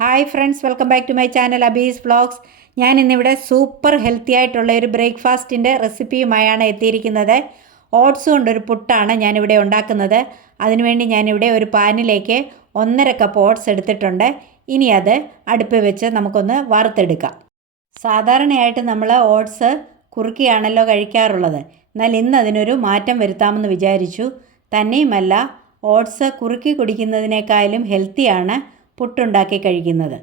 Hi friends, welcome back to my channel Abis vlogs. ഞാൻ ഇന്നിവിടെ super healthy ആയിട്ടുള്ള ഒരു ബ്രേക്ക്ഫാസ്റ്റിൻ്റെ റെസിപ്പിയുമായാണ് എത്തിയിരിക്കുന്നത്. ഓട്സ് കൊണ്ടൊരു പുട്ടാണ് ഞാനിവിടെ ഉണ്ടാക്കുന്നത്. അതിനുവേണ്ടി ഞാനിവിടെ ഒരു പാനിലേക്ക് 1.5 കപ്പ് ഓട്സ് എടുത്തിട്ടുണ്ട്. ഇനി അത് അടുപ്പിൽ വെച്ച് നമുക്കൊന്ന് വറുത്തെടുക്കാം. സാധാരണയായിട്ട് നമ്മൾ ഓട്സ് കുറുക്കിയാണല്ലോ കഴിക്കാറുള്ളത്. എന്നാൽ ഇന്ന് അതിനൊരു മാറ്റം വരുത്താമെന്ന് വിചാരിച്ചു. തന്നെയുമല്ല, ഓട്സ് കുറുക്കി കുടിക്കുന്നതിനേക്കാളും ഹെൽത്തിയാണ് പുട്ടുണ്ടാക്കി കഴിക്കുന്നത്.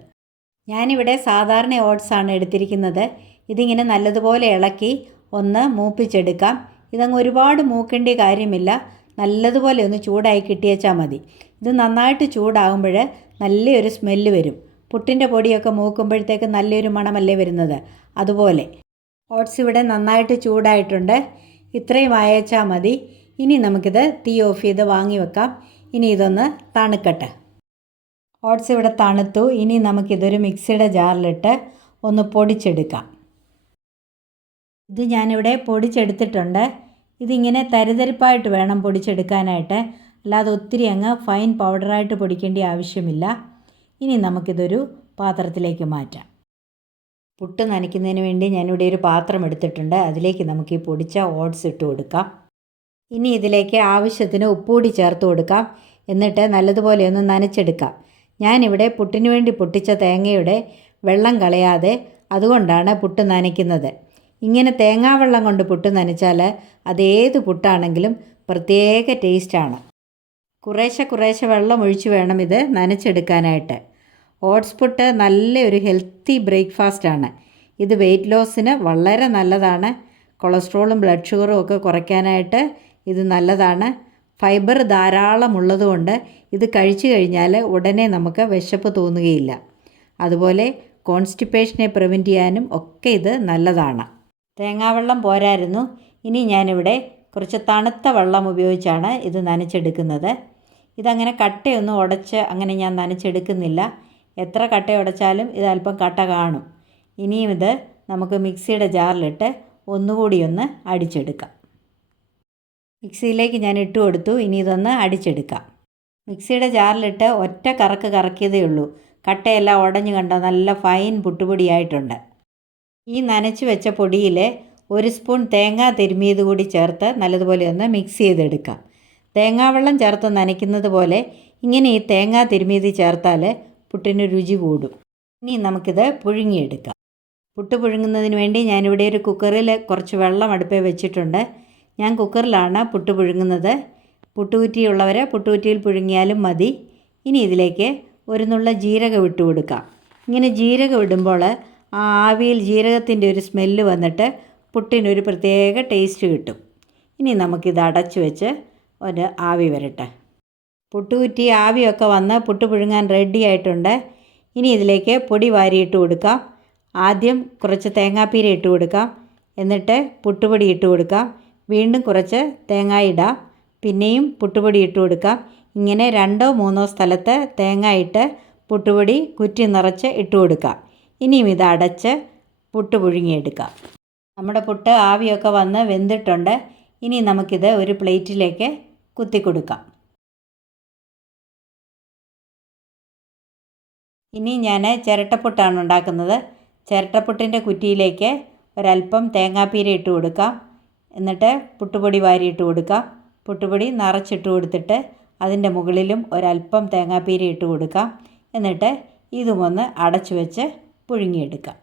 ഞാനിവിടെ സാധാരണ ഓട്സാണ് എടുത്തിരിക്കുന്നത്. ഇതിങ്ങനെ നല്ലതുപോലെ ഇളക്കി ഒന്ന് മൂപ്പിച്ചെടുക്കാം. ഇതങ്ങ് ഒരുപാട് മൂക്കേണ്ട കാര്യമില്ല. നല്ലതുപോലെ ഒന്ന് ചൂടായി കിട്ടിയേച്ചാൽ മതി. ഇത് നന്നായിട്ട് ചൂടാകുമ്പോൾ നല്ലൊരു സ്മെല്ല് വരും. പുട്ടിൻ്റെ പൊടിയൊക്കെ മൂക്കുമ്പോഴത്തേക്ക് നല്ലൊരു മണമല്ലേ വരുന്നത്. അതുപോലെ ഓട്സ് ഇവിടെ നന്നായിട്ട് ചൂടായിട്ടുണ്ട്. ഇത്രയും അയച്ചാൽ മതി. ഇനി നമുക്കിത് തീ ഓഫ് ചെയ്ത് വാങ്ങി വെക്കാം. ഇനി ഇതൊന്ന് തണുക്കട്ടെ. ഓട്സ് ഇവിടെ തണുത്തു. ഇനി നമുക്കിതൊരു മിക്സിയുടെ ജാറിലിട്ട് ഒന്ന് പൊടിച്ചെടുക്കാം. ഇത് ഞാനിവിടെ പൊടിച്ചെടുത്തിട്ടുണ്ട്. ഇതിങ്ങനെ തരിതരിപ്പായിട്ട് വേണം പൊടിച്ചെടുക്കാനായിട്ട്. അല്ലാതെ ഒത്തിരി അങ്ങ് ഫൈൻ പൗഡറായിട്ട് പൊടിക്കേണ്ട ആവശ്യമില്ല. ഇനി നമുക്കിതൊരു പാത്രത്തിലേക്ക് മാറ്റാം. പുട്ട് നനയ്ക്കുന്നതിന് വേണ്ടി ഞാനിവിടെ ഒരു പാത്രം എടുത്തിട്ടുണ്ട്. അതിലേക്ക് നമുക്ക് ഈ പൊടിച്ച ഓട്സ് ഇട്ട് കൊടുക്കാം. ഇനി ഇതിലേക്ക് ആവശ്യത്തിന് ഉപ്പുകൂടി ചേർത്ത് കൊടുക്കാം. എന്നിട്ട് നല്ലതുപോലെ ഒന്ന് നനച്ചെടുക്കാം. ഞാനിവിടെ പുട്ടിന് വേണ്ടി പൊട്ടിച്ച തേങ്ങയുടെ വെള്ളം കളയാതെ അതുകൊണ്ടാണ് പുട്ട് നനയ്ക്കുന്നത്. ഇങ്ങനെ തേങ്ങാവെള്ളം കൊണ്ട് പുട്ട് നനച്ചാൽ അതേത് പുട്ടാണെങ്കിലും പ്രത്യേക ടേസ്റ്റാണ്. കുറേശ്ശെ വെള്ളം ഒഴിച്ച് വേണം ഇത് നനച്ചെടുക്കാനായിട്ട്. ഓട്സ് പുട്ട് നല്ലൊരു ഹെൽത്തി ബ്രേക്ക്ഫാസ്റ്റാണ്. ഇത് വെയിറ്റ് ലോസിന് വളരെ നല്ലതാണ്. കൊളസ്ട്രോളും ബ്ലഡ് ഷുഗറും ഒക്കെ കുറയ്ക്കാനായിട്ട് ഇത് നല്ലതാണ്. ഫൈബർ ധാരാളം ഉള്ളതുകൊണ്ട് ഇത് കഴിച്ചു കഴിഞ്ഞാൽ ഉടനെ നമുക്ക് വിശപ്പ് തോന്നുകയില്ല. അതുപോലെ കോൺസ്റ്റിപ്പേഷനെ പ്രിവെൻറ്റ് ചെയ്യാനും ഒക്കെ ഇത് നല്ലതാണ്. തേങ്ങാവെള്ളം പോരായിരുന്നു. ഇനി ഞാനിവിടെ കുറച്ച് തണുത്ത വെള്ളം ഉപയോഗിച്ചാണ് ഇത് നനച്ചെടുക്കുന്നത്. ഇതങ്ങനെ കട്ടയൊന്നും ഉടച്ച് അങ്ങനെ ഞാൻ നനച്ചെടുക്കുന്നില്ല. എത്ര കട്ട ഉടച്ചാലും ഇത് അല്പം കട്ട കാണും. ഇനിയും ഇത് നമുക്ക് മിക്സിയുടെ ജാറിലിട്ട് ഒന്നുകൂടി ഒന്ന് അടിച്ചെടുക്കാം. മിക്സിയിലേക്ക് ഞാൻ ഇട്ട് കൊടുത്തു. ഇനി ഇതൊന്ന് അടിച്ചെടുക്കാം. മിക്സിയുടെ ജാറിലിട്ട് ഒറ്റ കറക്ക് കറക്കിയതേ ഉള്ളൂ. കട്ടയെല്ലാം ഉടഞ്ഞു കണ്ടോ, നല്ല ഫൈൻ പുട്ടുപൊടിയായിട്ടുണ്ട്. ഈ നനച്ച് വെച്ച പൊടിയിൽ 1 സ്പൂൺ തേങ്ങ തിരുമിയത് കൂടി ചേർത്ത് നല്ലതുപോലെ ഒന്ന് മിക്സ് ചെയ്തെടുക്കാം. തേങ്ങാവെള്ളം ചേർത്ത് നനയ്ക്കുന്നത് പോലെ ഇങ്ങനെ ഈ തേങ്ങ തിരുമിയത് ചേർത്താൽ പുട്ടിന് രുചി കൂടും. ഇനി നമുക്കിത് പുഴുങ്ങിയെടുക്കാം. പുട്ട് പുഴുങ്ങുന്നതിന് വേണ്ടി ഞാനിവിടെ ഒരു കുക്കറിൽ കുറച്ച് വെള്ളം അടുപ്പേ വെച്ചിട്ടുണ്ട്. ഞാൻ കുക്കറിലാണ് പുട്ട് പുഴുങ്ങുന്നത്. പുട്ടുകുറ്റിയുള്ളവർ പുട്ടുകുറ്റിയിൽ പുഴുങ്ങിയാലും മതി. ഇനി ഇതിലേക്ക് ഒരു നുള്ള ജീരകം ഇട്ട് കൊടുക്കാം. ഇങ്ങനെ ജീരകം ഇടുമ്പോൾ ആ ആവിയിൽ ജീരകത്തിൻ്റെ ഒരു സ്മെല്ല് വന്നിട്ട് പുട്ടിനൊരു പ്രത്യേക ടേസ്റ്റ് കിട്ടും. ഇനി നമുക്കിത് അടച്ചു വെച്ച് ഒരു ആവി വരട്ടെ. പുട്ടുകുറ്റി ആവിയൊക്കെ വന്ന് പുട്ട് പുഴുങ്ങാൻ റെഡി ആയിട്ടുണ്ട്. ഇനി ഇതിലേക്ക് പൊടി വാരിയിട്ട് കൊടുക്കാം. ആദ്യം കുറച്ച് തേങ്ങാപ്പീര ഇട്ട് കൊടുക്കാം. എന്നിട്ട് പുട്ടുപൊടി ഇട്ട് കൊടുക്കാം. വീണ്ടും കുറച്ച് തേങ്ങ ഇടാം. പിന്നെയും പുട്ടുപൊടി ഇട്ട് കൊടുക്കാം. ഇങ്ങനെ 2-3 സ്ഥലത്ത് തേങ്ങ ഇട്ട് പുട്ടുപൊടി കുറ്റി നിറച്ച് ഇട്ട് കൊടുക്കാം. ഇനിയും ഇത് അടച്ച് പുട്ട് പുഴുങ്ങിയെടുക്കാം. നമ്മുടെ പുട്ട് ആവിയൊക്കെ വന്ന് വെന്തിട്ടുണ്ട്. ഇനി നമുക്കിത് ഒരു പ്ലേറ്റിലേക്ക് കുത്തി കൊടുക്കാം. ഇനി ഞാൻ ചിരട്ടപ്പുട്ടാണ് ഉണ്ടാക്കുന്നത്. ചിരട്ടപ്പുട്ടിൻ്റെ കുറ്റിയിലേക്ക് ഒരല്പം തേങ്ങാപ്പീര ഇട്ട് കൊടുക്കാം. എന്നിട്ട് പുട്ടുപൊടി വാരിയിട്ട് കൊടുക്കാം. പുട്ടുപൊടി നിറച്ചിട്ട് കൊടുത്തിട്ട് അതിൻ്റെ മുകളിലും ഒരല്പം തേങ്ങാപ്പീര ഇട്ട് കൊടുക്കാം. എന്നിട്ട് ഇതുമൊന്ന് അടച്ചു വെച്ച് പുഴുങ്ങിയെടുക്കാം.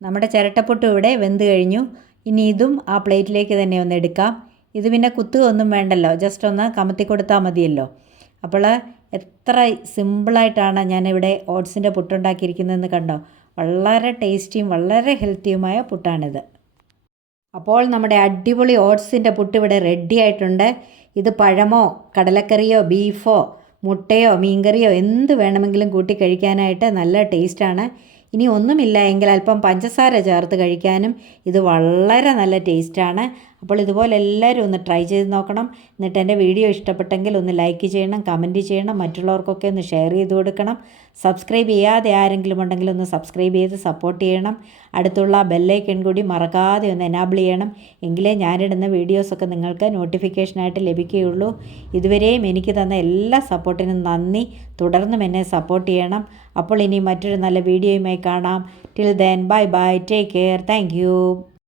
നമ്മുടെ ചിരട്ടപ്പുട്ട് ഇവിടെ വെന്ത് കഴിഞ്ഞു. ഇനി ഇതും ആ പ്ലേറ്റിലേക്ക് തന്നെ ഒന്ന് എടുക്കാം. ഇത് പിന്നെ കുത്തുകയൊന്നും വേണ്ടല്ലോ, ജസ്റ്റ് ഒന്ന് കമത്തി കൊടുത്താൽ മതിയല്ലോ. അപ്പോൾ എത്ര സിമ്പിളായിട്ടാണ് ഞാനിവിടെ ഓട്സിൻ്റെ പുട്ടുണ്ടാക്കിയിരിക്കുന്നതെന്ന് കണ്ടോ. വളരെ ടേസ്റ്റിയും വളരെ ഹെൽത്തിയുമായ പുട്ടാണിത്. അപ്പോൾ നമ്മുടെ അടിപൊളി ഓട്സിൻ്റെ പുട്ട് ഇവിടെ റെഡി ആയിട്ടുണ്ട്. ഇത് പഴമോ കടലക്കറിയോ ബീഫോ മുട്ടയോ മീൻകറിയോ എന്ത് വേണമെങ്കിലും കൂട്ടി കഴിക്കാനായിട്ട് നല്ല ടേസ്റ്റാണ്. ഇനി ഒന്നുമില്ല എങ്കിൽ അല്പം പഞ്ചസാര ചേർത്ത് കഴിക്കാനും ഇത് വളരെ നല്ല ടേസ്റ്റാണ്. അപ്പോൾ ഇതുപോലെ എല്ലാവരും ഒന്ന് ട്രൈ ചെയ്ത് നോക്കണം. എന്നിട്ട് എൻ്റെ വീഡിയോ ഇഷ്ടപ്പെട്ടെങ്കിൽ ഒന്ന് ലൈക്ക് ചെയ്യണം, കമൻറ്റ് ചെയ്യണം, മറ്റുള്ളവർക്കൊക്കെ ഒന്ന് ഷെയർ ചെയ്ത് കൊടുക്കണം. സബ്സ്ക്രൈബ് ചെയ്യാതെ ആരെങ്കിലും ഉണ്ടെങ്കിൽ ഒന്ന് സബ്സ്ക്രൈബ് ചെയ്ത് സപ്പോർട്ട് ചെയ്യണം. അടുത്തുള്ള ബെല്ലൈക്കൺ കൂടി മറക്കാതെ ഒന്ന് എനാബിൾ ചെയ്യണം. എങ്കിലേ ഞാനിടുന്ന വീഡിയോസൊക്കെ നിങ്ങൾക്ക് നോട്ടിഫിക്കേഷനായിട്ട് ലഭിക്കുകയുള്ളൂ. ഇതുവരെയും എനിക്ക് തന്ന എല്ലാ സപ്പോർട്ടിനും നന്ദി. തുടർന്നും എന്നെ സപ്പോർട്ട് ചെയ്യണം. അപ്പോൾ ഇനി മറ്റൊരു നല്ല വീഡിയോയുമായി കാണാം. Till then bye bye, take care, thank you.